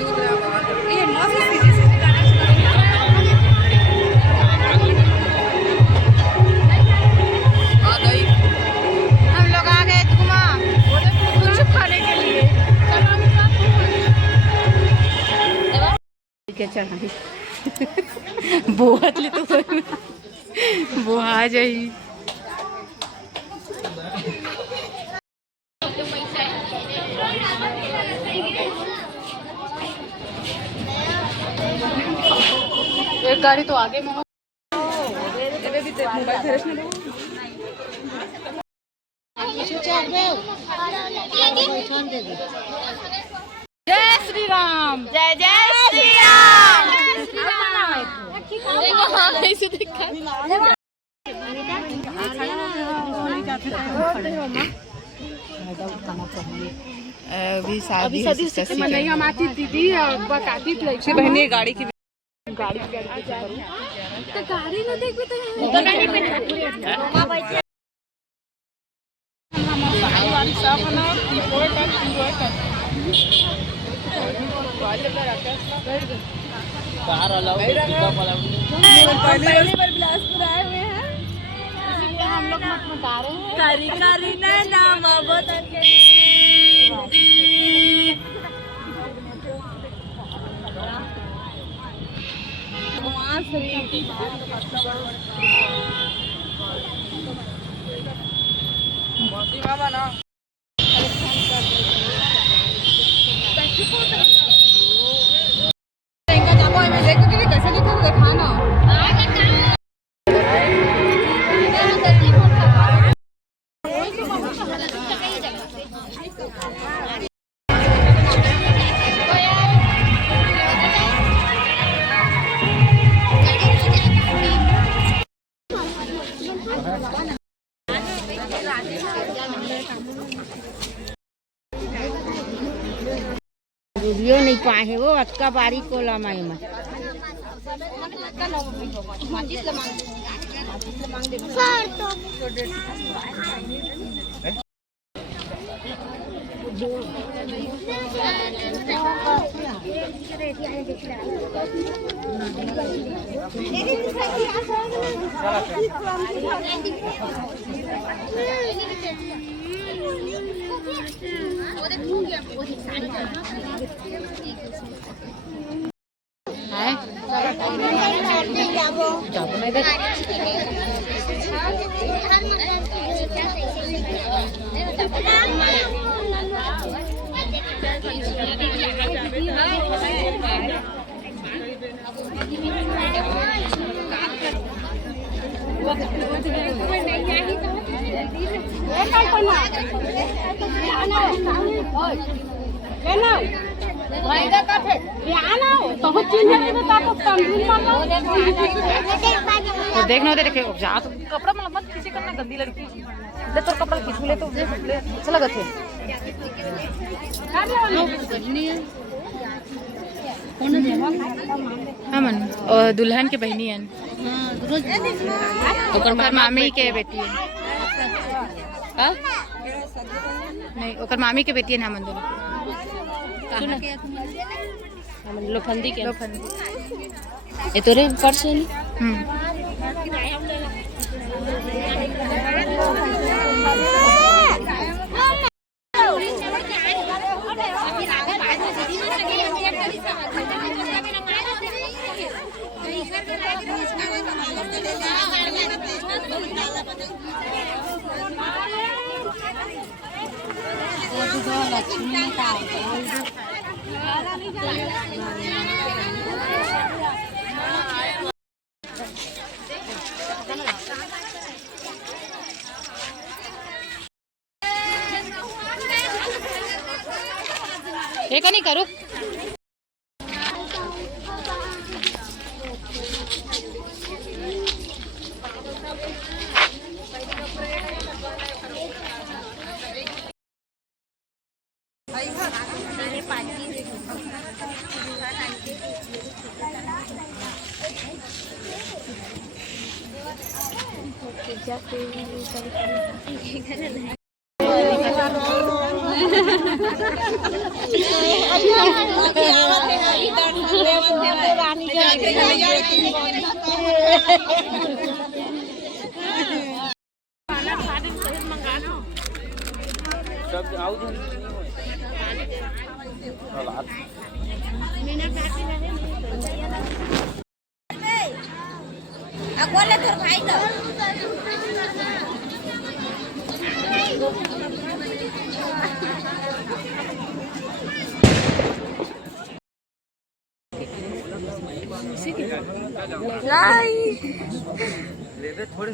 दूर ये आ गई। हम लोग आ गए कुछ खाने के लिए। क्या चढ़ाई बहुत ले तो वो आ जाई। एक गाड़ी तो आगे में जय श्री राम, जय जय श्री राम। अभी शादी आती दीदी बकाती बहने गाड़ी की गाड़ी तो गाड़ी ना देख भी पहली बार बिलासपुर आए हुए हैं, इसीलिए हम लोग मत बता रहे हैं। कारी कारी नाम बाबा ना वीडियो नहीं पाए है वो अक्का बारी को लमाई में तो देखना देखे जा तो कपड़ा मतलब मत खींचे करना गंदी लड़की ले तो कपड़ा खींच ले तो ले अच्छा लगा थे हमन और दुल्हन के बहनी है ओकर मामी के बेटी है हां नहीं ओकर मामी के बेटी है हमन दोनों कहां के हमन लोफंदी के लोफंदी ए तोरे पर्स है एक नहीं करूँ थोड़े